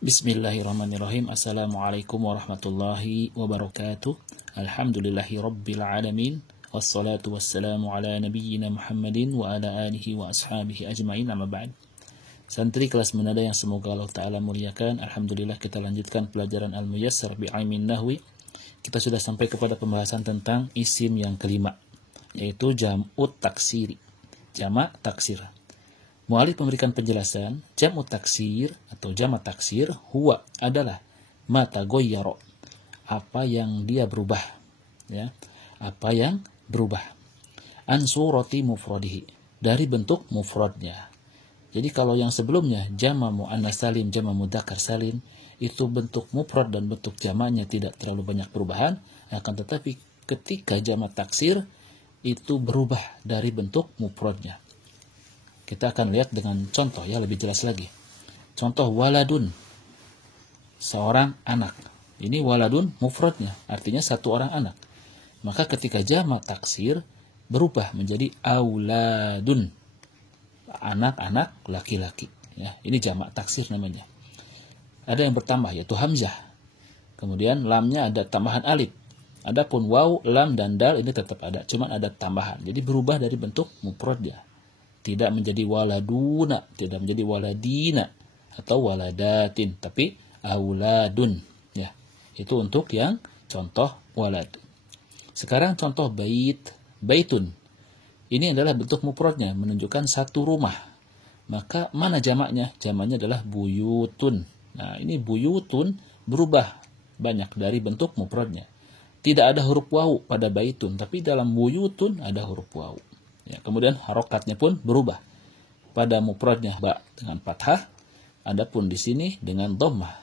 Bismillahirrahmanirrahim. Assalamualaikum warahmatullahi wabarakatuh. Alhamdulillahi rabbil alamin. Wassalatu wassalamu ala nabiyyina Muhammadin wa ala alihi wa ashabihi ajma'in, amma ba'd. Santri kelas menada yang semoga Allah Ta'ala muliakan, alhamdulillah kita lanjutkan pelajaran Al-Muyassar bi'ilmin nahwi. Kita sudah sampai kepada pembahasan tentang isim yang kelima, yaitu jam'ut taksiri, jamak taksir. Mu'alif memberikan penjelasan, jam'ut taksir atau jamak taksir huwa adalah ma taghayyara, apa yang dia berubah, ya, apa yang berubah, an surati mufradihi, dari bentuk mufradnya. Jadi kalau yang sebelumnya jamak muannas salim, jamak mudzakkar salim, itu bentuk mufrad dan bentuk jamaknya tidak terlalu banyak perubahan, akan tetapi ketika jamak taksir itu berubah dari bentuk mufradnya. Kita akan lihat dengan contoh ya, lebih jelas lagi. Contoh waladun, seorang anak. Ini waladun mufradnya, artinya satu orang anak. Maka ketika jamak taksir berubah menjadi auladun, anak-anak laki-laki. Ya, ini jamak taksir namanya. Ada yang bertambah yaitu hamzah. Kemudian lamnya ada tambahan alif. Adapun waw, lam dan dal ini tetap ada, cuman ada tambahan. Jadi berubah dari bentuk mufradnya. Tidak menjadi waladuna, tidak menjadi waladina atau waladatin, tapi auladun. Ya, itu untuk yang contoh walad. Sekarang contoh bait, baitun. Ini adalah bentuk mufradnya, menunjukkan satu rumah. Maka mana jamaknya? Jamaknya adalah buyutun. Nah, ini buyutun berubah banyak dari bentuk mufradnya. Tidak ada huruf wawu pada baitun, tapi dalam buyutun ada huruf wawu. Ya, kemudian harokatnya pun berubah. Pada mufradnya ba dengan fathah, adapun di sini dengan dhammah.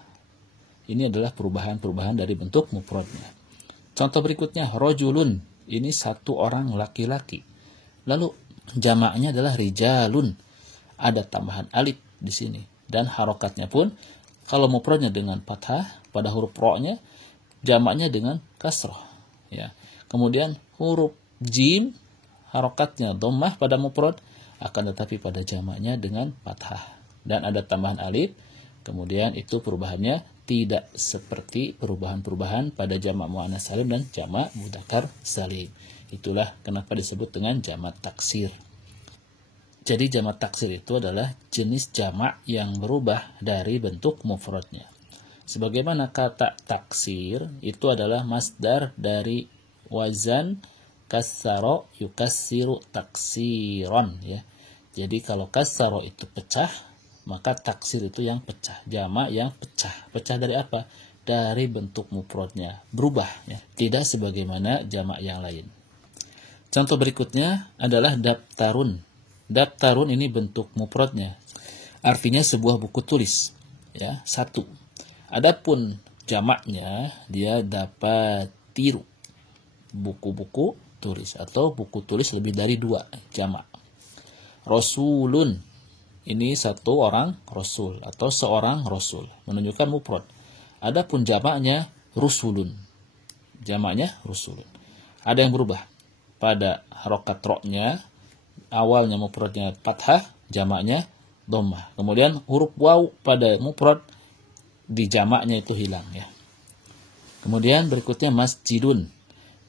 Ini adalah perubahan-perubahan dari bentuk mufradnya. Contoh berikutnya rajulun, ini satu orang laki-laki. Lalu jamaknya adalah rijalun. Ada tambahan alif di sini dan harokatnya pun kalau mufradnya dengan fathah, pada huruf ro-nya jamaknya dengan kasrah, ya. Kemudian huruf jim harokatnya dhammah pada mufrad, akan tetapi pada jamaknya dengan fathah dan ada tambahan alif. Kemudian itu perubahannya tidak seperti perubahan-perubahan pada jamak muannas salim dan jamak mudzakkar salim. Itulah kenapa disebut dengan jamak taksir. Jadi jamak taksir itu adalah jenis jamak yang berubah dari bentuk mufradnya. Sebagaimana kata taksir itu adalah masdar dari wazan kassaro yukassiru taksiron, ya. Jadi kalau kassaro itu pecah, maka taksir itu yang pecah, jamak yang pecah. Pecah dari apa? Dari bentuk mufradnya, berubah, ya. Tidak sebagaimana jamak yang lain. Contoh berikutnya adalah daftarun. Daftarun ini bentuk mufradnya, artinya sebuah buku tulis, ya, satu. Adapun jamaknya dia dafatiru, buku-buku tulis atau buku tulis lebih dari dua, jamak. Rasulun, ini satu orang rasul atau seorang rasul, menunjukkan mufrad. Adapun jamaknya rusulun, jamaknya rusulun. Ada yang berubah pada harokat ro-nya, awalnya mufradnya fathah, jamaknya dhammah. Kemudian huruf waw pada mufrad di jamaknya itu hilang, ya. Kemudian berikutnya masjidun.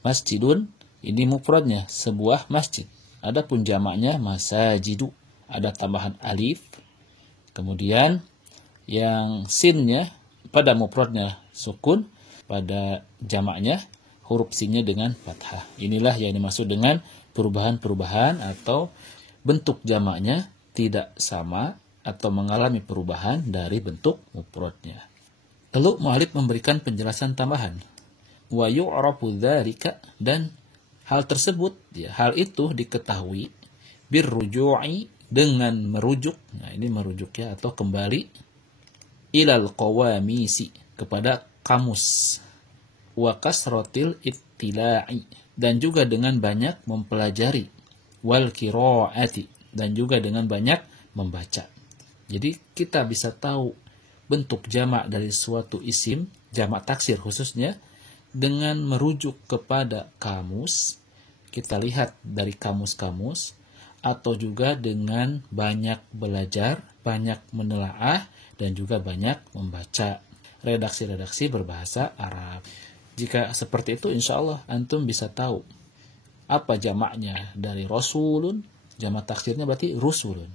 Masjidun ini mufradnya sebuah masjid. Adapun jamaknya masajidu, ada tambahan alif. Kemudian yang sinnya pada mufradnya sukun, pada jamaknya huruf sinnya dengan fathah. Inilah yang dimaksud dengan perubahan-perubahan atau bentuk jamaknya tidak sama atau mengalami perubahan dari bentuk mufradnya. Lalu mu'alif memberikan penjelasan tambahan. Wa yu'rafu dzalika, dan hal tersebut, ya, hal itu diketahui birruju'i, dengan merujuk. Nah, ini merujuk, ya, atau kembali ilal qawamisi, kepada kamus, wa kasratil ittila'i, dan juga dengan banyak mempelajari, wal qiraati, dan juga dengan banyak membaca. Jadi kita bisa tahu bentuk jamak dari suatu isim, jamak taksir khususnya, dengan merujuk kepada kamus. Kita lihat dari kamus-kamus, atau juga dengan banyak belajar banyak menelaah, dan juga banyak membaca redaksi-redaksi berbahasa Arab. Jika seperti itu, insya Allah antum bisa tahu apa jamaknya dari Rasulun, jamak taksirnya berarti Rusulun.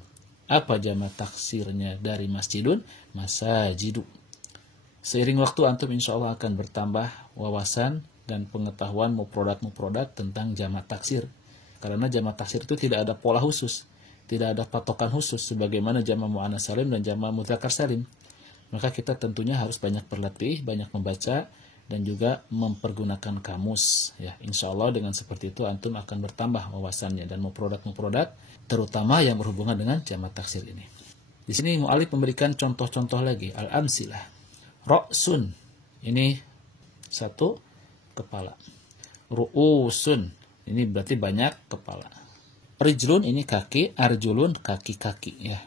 Apa jamak taksirnya dari Masjidun, Masajidu. Seiring waktu antum insya Allah akan bertambah wawasan dan pengetahuan mufrodat tentang jamak taksir. Karena jamak taksir itu tidak ada pola khusus, tidak ada patokan khusus sebagaimana jamak muannats salim dan jamak mudzakkar salim. Maka kita tentunya harus banyak berlatih, banyak membaca, dan juga mempergunakan kamus. Ya, insya Allah dengan seperti itu antum akan bertambah wawasannya dan mufrodat terutama yang berhubungan dengan jamak taksir ini. Di sini mu'alif memberikan contoh-contoh lagi. Al-amsilah. Ra'sun, ini satu kepala. Ru'usun, ini berarti banyak kepala. Rijlun, ini kaki. Arjulun, kaki-kaki. Ya.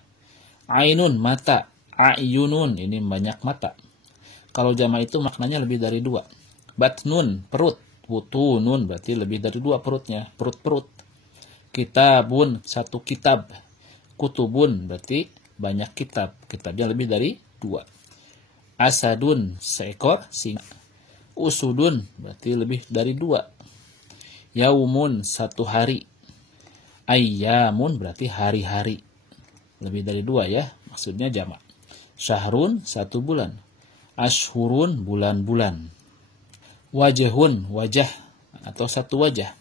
Ainun, mata. Ayunun, ini banyak mata. Kalau jamak itu maknanya lebih dari 2. Batnun, perut. Butunun, berarti lebih dari 2 perutnya. Perut-perut. Kitabun, satu kitab. Kutubun, berarti banyak kitab. Kitabnya lebih dari 2. Asadun, seekor singa. Usudun, berarti lebih dari 2. Yaumun, satu hari. Ayyamun, berarti hari-hari. Lebih dari 2 ya, maksudnya jamak. Syahrun, satu bulan. Ashurun, bulan-bulan. Wajahun, wajah atau satu wajah.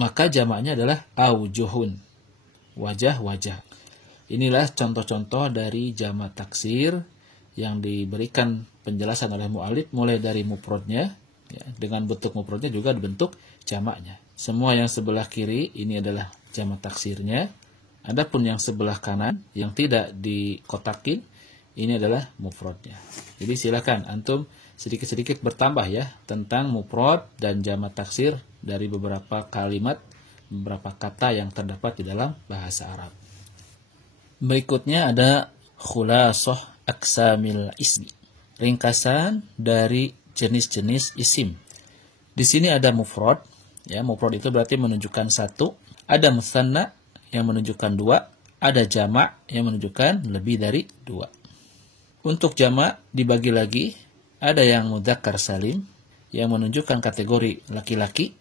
Maka jamaknya adalah aujuhun, wajah-wajah. Inilah contoh-contoh dari jamak taksir yang diberikan penjelasan oleh mu'alif, mulai dari mufradnya, ya, dengan bentuk mufradnya juga bentuk jamaknya. Semua yang sebelah kiri ini adalah jamak taksirnya. Adapun yang sebelah kanan yang tidak dikotakin, ini adalah mufradnya. Jadi silakan antum sedikit-sedikit bertambah ya tentang mufrad dan jamak taksir dari beberapa kalimat, beberapa kata yang terdapat di dalam bahasa Arab. Berikutnya ada khulasah aqsamil ismi. Ringkasan dari jenis-jenis isim. Di sini ada mufrad, ya, mufrad itu berarti menunjukkan satu. Ada musanna yang menunjukkan 2, ada jamak yang menunjukkan lebih dari 2. Untuk jamak dibagi lagi, ada yang mudzakkar salim yang menunjukkan kategori laki-laki,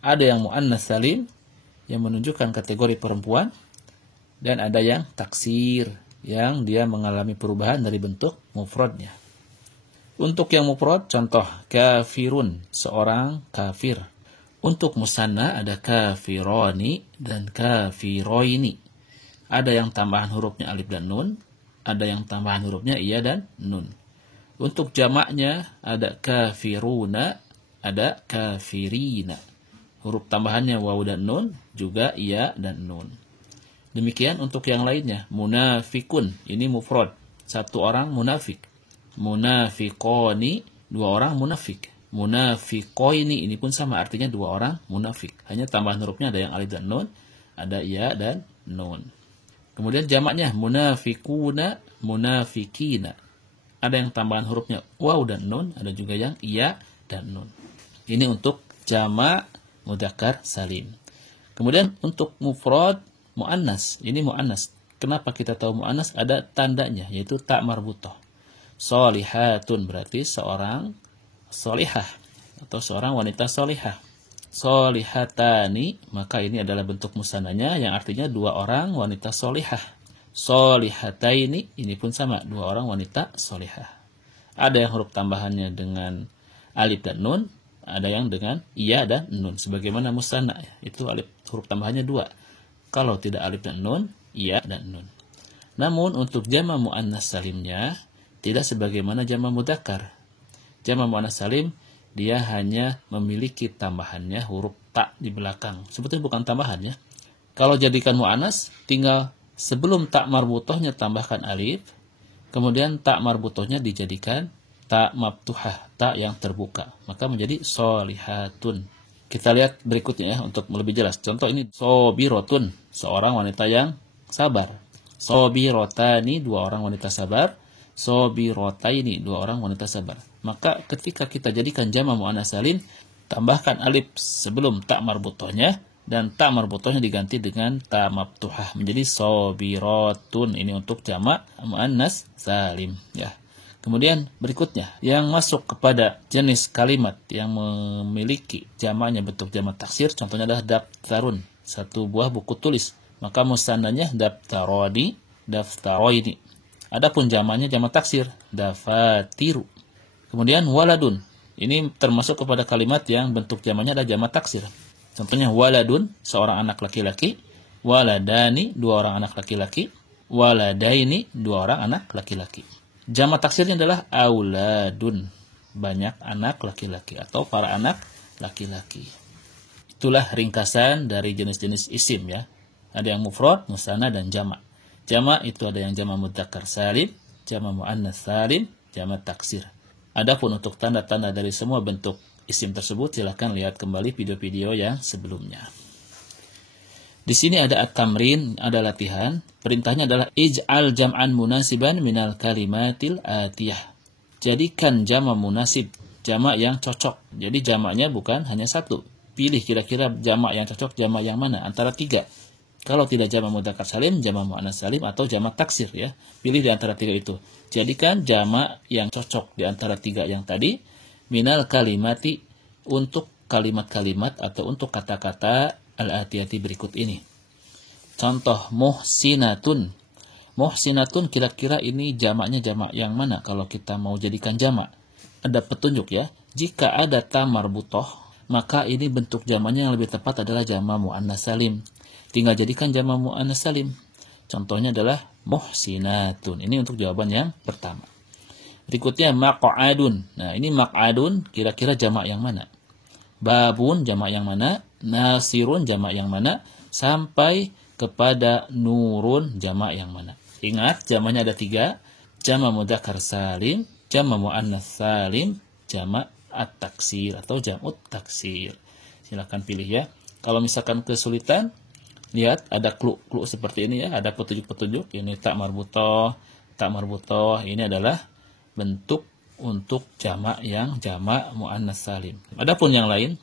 ada yang muannats salim yang menunjukkan kategori perempuan, dan ada yang taksir yang dia mengalami perubahan dari bentuk mufradnya. Untuk yang mufrad, contoh kafirun, seorang kafir. Untuk musanna ada kafironi dan kafiroini. Ada yang tambahan hurufnya alif dan nun, ada yang tambahan hurufnya iya dan nun. Untuk jamaknya ada kafiruna, ada kafirina. Huruf tambahannya waw dan nun, juga iya dan nun. Demikian untuk yang lainnya. Munafikun, ini mufrad, satu orang munafik. Munafiqoni, 2 orang munafik. Munafiqoini, ini pun sama, artinya 2 orang munafik. Hanya tambahan hurufnya ada yang alif dan nun, ada iya dan nun. Kemudian jamaknya munafikuna, munafikina. Ada yang tambahan hurufnya waw dan nun, ada juga yang iya dan nun. Ini untuk jamak mudzakkar salim. Kemudian untuk mufrad muannas, ini muannas. Kenapa kita tahu muannas? Ada tandanya, yaitu ta marbutah. Solihatun berarti seorang solihah atau seorang wanita solihah. Solihatani, maka ini adalah bentuk musannanya yang artinya 2 orang wanita solihah. Solihataini, ini pun sama, 2 orang wanita solihah. Ada yang huruf tambahannya dengan alif dan nun, ada yang dengan iya dan nun. Sebagaimana musanna, itu alif huruf tambahannya 2. Kalau tidak alif dan nun, iya dan nun. Namun untuk jamak muannats salimnya tidak sebagaimana jamak mudzakkar. Jamak muannats salim dia hanya memiliki tambahannya huruf ta di belakang. Sebetulnya bukan tambahan ya. Kalau jadikan muannats, tinggal sebelum ta marbutohnya tambahkan alif, kemudian ta marbutohnya dijadikan ta maftuhah, ta yang terbuka. Maka menjadi solihatun. Kita lihat berikutnya ya untuk lebih jelas. Contoh ini sobirotun, seorang wanita yang sabar. Sobirotani, 2 orang wanita sabar. Sobirotaini, 2 orang wanita sabar. Maka ketika kita jadikan jamak muannats salim, tambahkan alif sebelum ta marbutohnya, dan ta marbutohnya diganti dengan ta maftuhah menjadi sobiratun. Ini untuk jamak muannas salim ya. Kemudian berikutnya yang masuk kepada jenis kalimat yang memiliki jamaknya bentuk jamak taksir, contohnya adalah daftarun, satu buah buku tulis. Maka musannanya daftarodi, daftaroini. Adapun jamaknya jamak taksir, dafatiru. Kemudian waladun, ini termasuk kepada kalimat yang bentuk jamaknya adalah jamak taksir. Contohnya waladun, seorang anak laki-laki, waladani, dua orang anak laki-laki, waladaini, dua orang anak laki-laki. Jamak taksirnya adalah auladun, banyak anak laki-laki atau para anak laki-laki. Itulah ringkasan dari jenis-jenis isim ya. Ada yang mufrad, musanna, dan jamak. Jamak itu ada yang jamak mudzakkar salim, jamak muannas salim, jamak taksir. Adapun untuk tanda-tanda dari semua bentuk isim tersebut, silahkan lihat kembali video-video yang sebelumnya. Di sini ada at-tamrin, ada latihan. Perintahnya adalah ij'al jam'an munasiban minal kalimatil atiyah. Jadikan jamak munasib, jamak yang cocok. Jadi jamaknya bukan hanya satu. Pilih kira-kira jamak yang cocok, jamak yang mana? Antara tiga. Kalau tidak jamak mudzakkar salim, jamak muannas salim, atau jamak taksir ya. Pilih di antara tiga itu. Jadikan jamak yang cocok di antara tiga yang tadi minal kalimati, untuk kalimat-kalimat atau untuk kata-kata al-atiyati berikut ini. Contoh muhsinatun. Muhsinatun kira-kira ini jamaknya jamak yang mana kalau kita mau jadikan jamak? Ada petunjuk ya. Jika ada ta marbutoh, maka ini bentuk jamaknya yang lebih tepat adalah jamak muannas salim. Tinggal jadikan jamak muannas salim. Contohnya adalah muhsinatun. Ini untuk jawaban yang pertama. Berikutnya maq'adun. Nah, ini maq'adun kira-kira jamak yang mana? Babun jamak yang mana? Nasirun jamak yang mana? Sampai kepada nurun jamak yang mana? Ingat, jamaknya ada tiga. Jamak mudzakkar salim, jamak muannas salim, jamak at-taksir atau jam'ut taksir. Silakan pilih ya. Kalau misalkan kesulitan, lihat ada clue seperti ini ya, ada petunjuk-petunjuk. Ini tak marbutoh, ini adalah bentuk untuk jamak yang jamak muannas salim. Adapun yang lain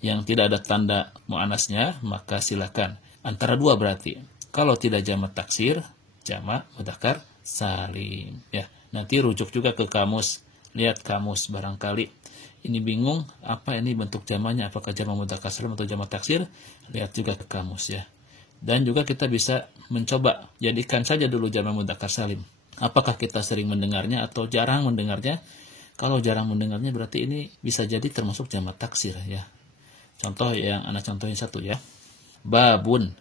yang tidak ada tanda muannasnya, maka silakan antara dua berarti. Kalau tidak jamak taksir, jamak mudzakkar salim ya. Nanti rujuk juga ke kamus. Lihat kamus, barangkali ini bingung apa ini bentuk jamaknya, apakah jamak mudzakkar salim atau jamak taksir, lihat juga ke kamus ya. Dan juga kita bisa mencoba jadikan saja dulu jamak mudzakkar salim. Apakah kita sering mendengarnya atau jarang mendengarnya? Kalau jarang mendengarnya berarti ini bisa jadi termasuk jamak taksir ya. Contoh yang anak contohin satu ya. Babun.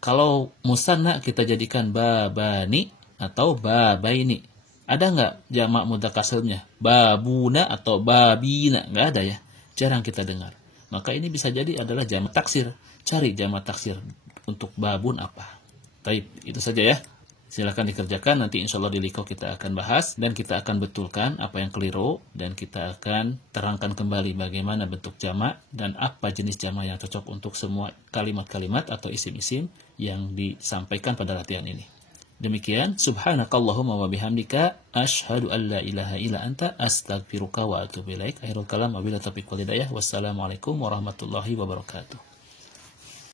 Kalau musanna kita jadikan babani atau babaini. Ada nggak jamak mudzakkar salimnya? Babuna atau babina? Nggak ada ya. Jarang kita dengar. Maka ini bisa jadi adalah jamak taksir. Cari jamak taksir untuk babun apa. Baik, itu saja ya. Silakan dikerjakan, nanti insya Allah di Liko kita akan bahas dan kita akan betulkan apa yang keliru dan kita akan terangkan kembali bagaimana bentuk jamak dan apa jenis jamak yang cocok untuk semua kalimat-kalimat atau isim-isim yang disampaikan pada latihan ini. Demikian, subhanakallahumma wa bihamdika asyhadu an la ilaha illa anta astaghfiruka wa atubu ilaik. Akhirul kalam wabillahi taufiq wal hidayah. Wassalamualaikum warahmatullahi wabarakatuh.